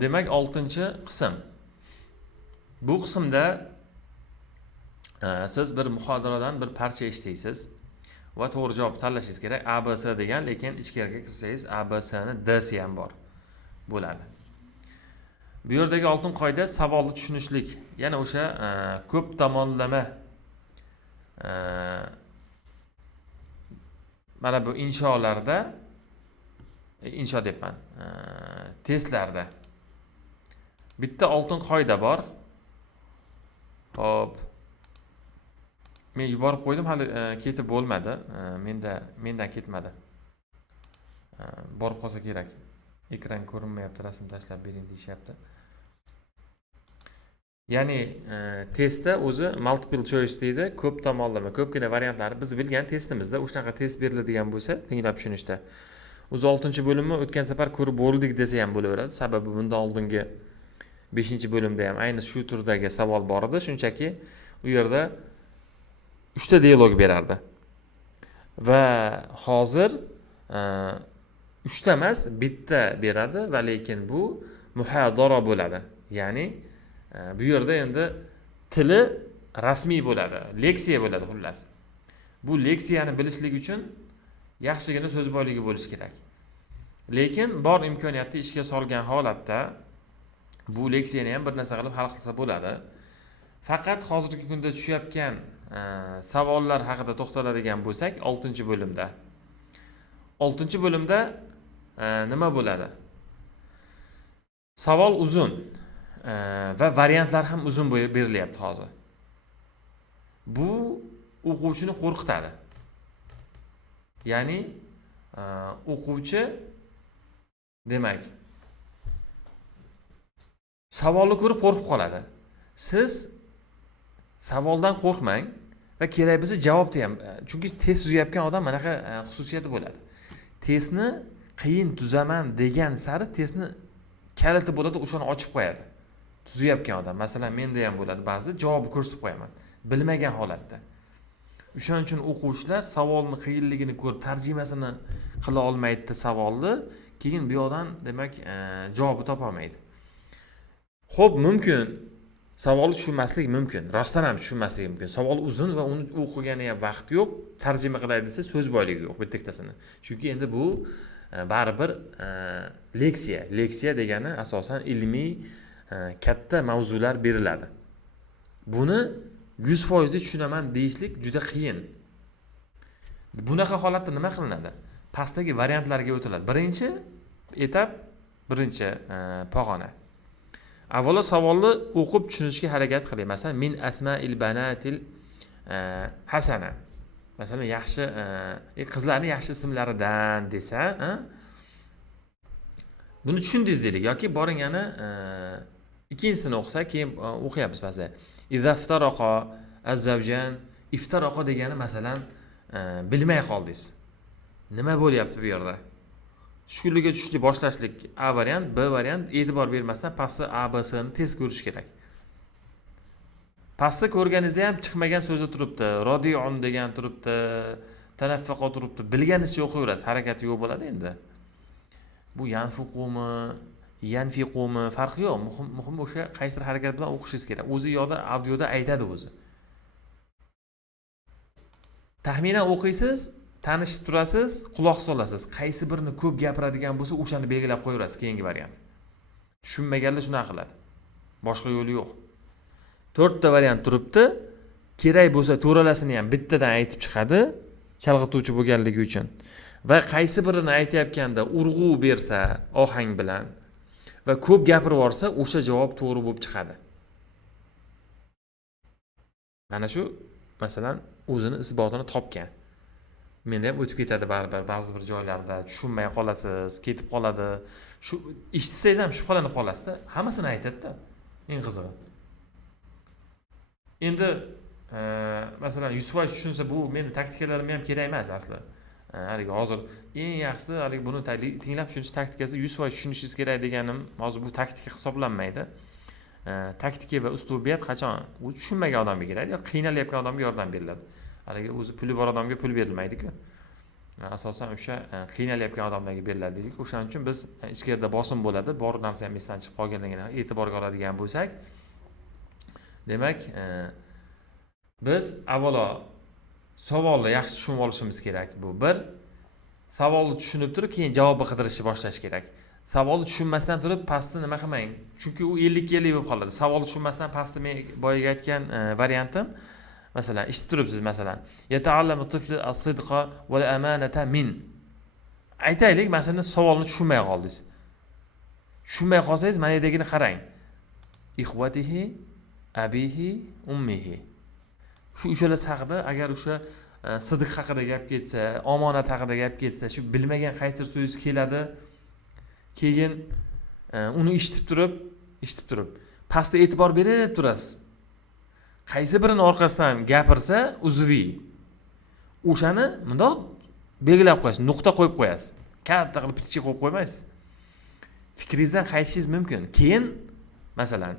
Demak, 6-qism. Bu qismda siz bir muhodaradan bir parcha eshitasiz va to'g'ri javob tanlashingiz kerak. A, B, S degan, lekin ichkariga kirsangiz A, B, S ni D'si ham bor bo'ladi. Bu yerdagi oltin qoida savolni tushunishlik. Yana o'sha ko'p tomonlama mana bu insholarda insho debman. Testlarda bitta oltin qoida bor. Hop. Men yuborib qo'ydim, hali ketib bo'lmadi. Mendan ketmadi. Borib qolsa kerak. Ekran ko'rinmayapti, rasm tashlab bering deyapti. Ya'ni testda o'zi multiple choice deydi, ko'p tomonlama, ko'pgina variantlari biz bilgan testimizda o'shanaqa test beriladigan bo'lsa, tinglab tushunishda. O'zi 6-bo'limni o'tgan safar ko'rib bo'ldik desa ham bo'laveradi. Sababi bundan oldingi 5-bo'limda ham ayni shu turdagi savol bor edi, shunchaki u yerda 3 ta dialog berardi. Va hozir 3 ta emas, bitta beradi va lekin bu muhadara bo'ladi. Ya'ni bu yerda endi tili rasmiy bo'ladi, leksiya bo'ladi xullas. Bu leksiyani bilishlik uchun yaxshigina so'z boyligi bo'lishi kerak. Lekin bor imkoniyatni ishga solgan holatda bu leksiyani ham bir narsa qilib hal qilsa bo'ladi. Faqat hozirgi kunda tushayotgan savollar haqida to'xtaladigan bo'lsak, 6-bo'limda. 6-bo'limda nima bo'ladi? Savol uzun va variantlar ham uzun berilyapti hozir. Bu o'quvchini qo'rqitadi. Ya'ni o'quvchi demak savolni ko'rib qo'rqib qoladi. Siz savoldan qo'rqmang va kerak bo'lsa javobni ham, chunki test tuzayotgan odam manaqa xususiyati bo'ladi. Testni qiyin tuzaman degan sari testni kaliti bo'ladi, o'shani ochib qo'yadi. Tuzayotgan odam, masalan, menda ham bo'ladi, ba'zida javobni ko'rsatib qo'yaman bilmagan holatda. O'shaning uchun o'quvchilar savolni qiyinligini ko'rib tarjimasini qila olmaydi savolni, keyin bu yoqdan demak javobni topa olmaydi. Xo'p, mumkin savolni tushunmaslik mumkin, rostdan ham tushunmaslik mumkin. Savol uzun va uni o'qiganiga vaqt yo'q, tarjima qilay desa so'z boyligi yo'q bitta ikkitasini. Chunki endi bu baribir leksiya degani asosan ilmiy katta mavzular beriladi. Buni 100% tushunaman deyishlik juda qiyin. Bunaqa holatda nima qilinadi? Pastdagi variantlarga o'tiladi. Birinchi etap, birinchi pog'ona. Avvalo savolni o'qib tushunishga harakat qiling. Masalan, min asma'il banatil hasana. Masalan, yaxshi qizlarning yaxshi ismlaridan desa, buni tushundingiz deylik yoki boring yana ikkinchisini o'qisa, keyin o'qiyapmiz pastda. Idza iftaraqa az-zawjan, iftaraqa degani masalan bilmay qoldingiz. Nima bo'lyapti bu yerda? Tushkunlikka tushishni boshlashlik A variant, B variant, e'tibor bermasdan pastda A, B, S ni tez ko'rish kerak. Pastda ko'rganingizda ham chiqmagan so'zi turibdi, rodion degan turibdi, tanaffuqa turibdi. Bilganingizcha o'qiyverasiz, harakati yo'q bo'ladi endi. Bu yanfiqumi, yanfiqumi farqi yo'q. Muhim o'sha qaysi harakat bilan o'qishingiz kerak. O'zi yo'da audioda aytadi o'zi. Taxminan o'qiysiz, tanishib turasiz, quloq solasiz. Qaysi birini ko'p gapiradigan bo'lsa, o'shani belgilab qo'yaverasiz keyingi variant. Tushunmaganlar shunaqa qiladi. Boshqa yo'li yo'q. 4 ta variant turibdi. Kerak bo'lsa to'ralasini ham bittadan aytib chiqadi, chalg'ituvchi bo'lganligi uchun. Va qaysi birini aytayotganda urg'u bersa ohang bilan va ko'p gapirib yorsa, o'sha javob to'g'ri bo'lib chiqadi. Mana shu masalan o'zini isbotini topgan. Menda ham o'tib ketadi baribir ba'zi bir joylarda tushunmay qolasiz, ketib qoladi. Shu eshitsangiz ham shubhalanib qolasiz-da. Hammasini aytadi-da. Eng qizig'i. Endi masalan 100% tushunsa bu meni taktikalarim ham kerak emas asli. Haligi hozir eng yaxshisi haligi buni tinglab tushunish taktikasi 100% tushunishingiz kerak deganim hozir bu taktika hisoblanmaydi. Taktika va uslubiyat qachon u tushunmagan odamga kerak, yo qiynalayotgan odamga yordam beriladi. Haligi o'zi puli bor odamga pul berilmaydi-ku. asosan o'sha qiynalayotgan odamlarga beriladi dedik. O'shaning uchun biz ichkarida bosim bo'ladi, bor narsa ham esdan chiqib qolganligini e'tiborga oladigan bo'lsak, demak, biz avvalo savolni yaxshi tushunib olishimiz kerak. Bu bir, savolni tushunib turib, keyin javobni qidirishni boshlash kerak. Savolni tushunmasdan turib, pastni nima qilmang. Chunki u 50-50 bo'lib qoladi. Savolni tushunmasdan pastni men boyaga aytgan variantim, masalan, eshitib turibsiz, masalan, yata'allamu tiflu as-sidqa wal amanata min. Aytaylik, masalan, savolni tushunmay qoldingiz. Tushunmay qolsangiz, mana yerdagini qarang. Ikhwatihi, abihi, ummihi. Shu uchala haqida agar o'sha sidiq haqida gap ketsa, omonat haqida gap ketsa, shu bilmagan qaysi so'z keladi, keyin uni eshitib turib, pastda e'tibor berib turasiz. Qaysi birini orqasidan gapirsa, uzviy. O'shani bundoq belgilab qo'yasiz, nuqta qo'yib qo'yasiz. Katta qilib bitishga qo'yib qo'ymaysiz. Fikringizdan qaytishingiz mumkin. Keyin masalan,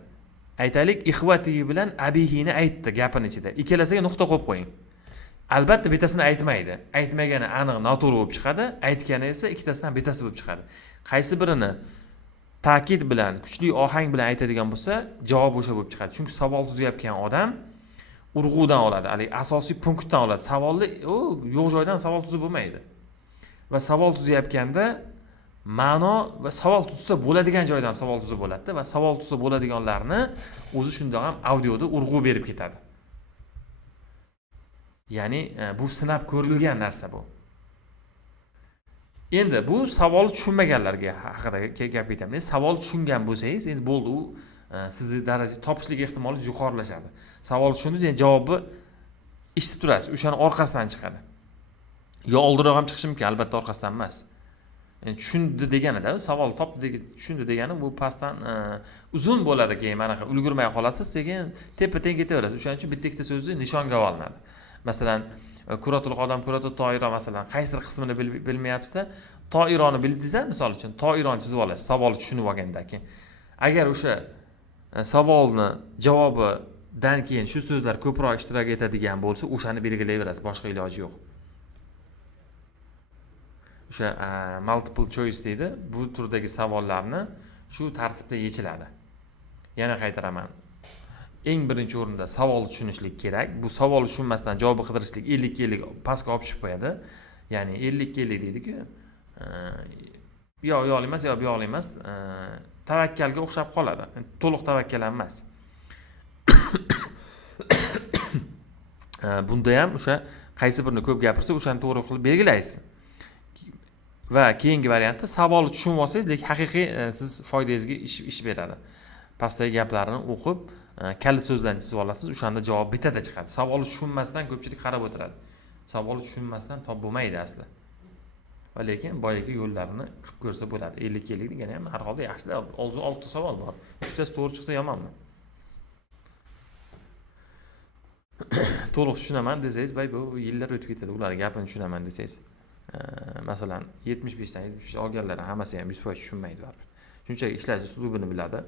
aytaylik, ixvatihi bilan abihini aytdi gapini ichida. Ikkalasiga nuqta qo'yib qo'ying. Albatta bittasini aytmaydi. Aytmagani aniq noto'g'ri bo'lib chiqadi, aytgani esa ikkitasidan bittasi bo'lib chiqadi. Qaysi birini ta'kid bilan, kuchli ohang bilan aytadigan bo'lsa, javob o'sha bo'lib chiqadi. Chunki savol tuzayotgan odam urg'udan oladi, hali asosiy punktdan oladi. Savolni yo'q joydan savol tuzib bo'lmaydi. Va savol tuzayotganda ma'no va savol tuzsa bo'ladigan joydan savol tuzib bo'ladi va savol tuzsa bo'ladiganlarni o'zi shundoq ham audioda urg'u berib ketadi. Ya'ni bu sinab ko'rilgan narsa bu. Endi bu savolni tushunmaganlarga haqida gap ketaman. Savol tushungan bo'lsangiz, endi bo'ldi, u sizni daraja topishlik ehtimolingiz yuqorilashadi. Savol tushundingiz, endi javobni eshitib turasiz, o'shani orqasidan chiqadi. Yo oldinroq ham chiqishi mumkin, albatta orqasidan emas. Endi tushundi deganida, savol topdi tushundi degani bu pastdan uzun bo'ladi, keyin mana ulgurmay qolasiz, sekin tepa-teng ketaverasiz. O'shaning uchun bitta ikkita so'zni nishonga olinadi. Masalan, kuratul odam, kuratul toira, masalan, qaysi qismini bilmayapsiz-da, toironi bildingiz, misol uchun, toironi chizib olasiz, savolni tushunib olgandan keyin. Agar o'sha savolni javobidan keyin shu so'zlar ko'proq ishtirok etadigan bo'lsa, o'shani belgilayverasiz, boshqa iloji yo'q. O'sha multiple choice deydi, bu turdagi savollarni shu tartibda yechiladi. Yana qaytaraman. Eng birinchi o'rinda savolni tushunishlik kerak. Bu savolni tushunmasdan javob qidirishlik 50-50 pastga olib tushib qo'yadi. Ya'ni 50-50 deydi-ku. Yo emas, yo bu emas. Tavakkalga o'xshab qoladi. To'liq tavakkal emas. Bunda ham o'sha qaysi birini ko'p gapirsa, o'shani to'g'ri qilib belgilaysiz. Va keyingi variantda savolni tushunib olsangiz, lekin haqiqiy siz foydangizga ish beradi. Pastdagi gaplarni o'qib, kalit so'zlarni chizib olasiz, o'shanda javob bittada chiqadi. Savolni tushunmasdan ko'pchilik qarab o'tiradi. Savolni tushunmasdan top bo'lmaydi asli. Va lekin boyagi yo'llarini qilib ko'rsa bo'ladi. 50-50 degani ham har holda yaxshi. 6 ta savol bor. 3 tasi to'g'ri chiqsa yomonmi? To'liq tushunaman desangiz, bu yillar o'tib ketadi. Ular gapini tushunaman desangiz. Masalan, 75 dan 70 olganlar hammasi ham 100% tushunmaydi baribir. Shunchaki ishlash uslubini biladi.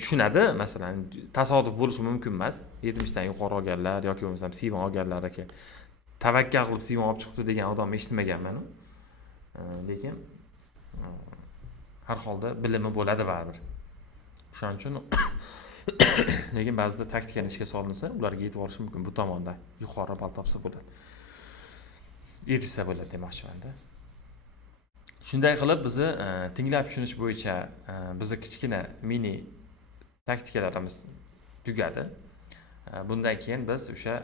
Tushunadi, masalan, tasodif bo'lishi mumkin emas. 70 dan yuqori olganlar yoki bo'lmasam C1 olganlar aka tavakkal qilib C1 olib chiqibdi degan odamni eshitmaganman. Lekin har holda bilimi bo'ladi baribir. Shuning uchun lekin ba'zida taktikani ishga solinsa, ularga yetib olish mumkin bu tomonda. Yuqori ball topsa bo'ladi. Erishsa bo'ladi demoqchiman-da. Shunday qilib bizni tinglab tushunish bo'yicha bizni kichkina mini taktikalarimiz tugadi. Bundan keyin biz o'sha